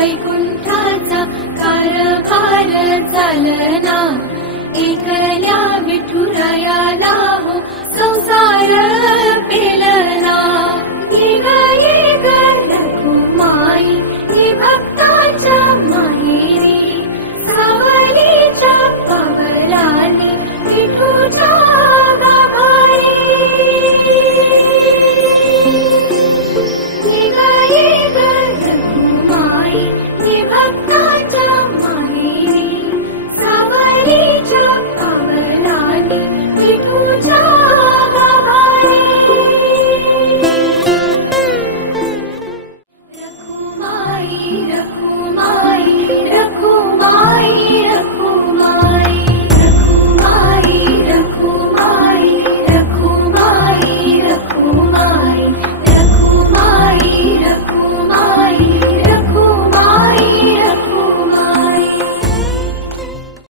वैकुंठाचा कारभार चालना, एकल्या विठुरायाला हो संसार पेलना। येग रघुमाई ही भक्ताच्या माहेरी, कावडीच्या पावलाने विठुराया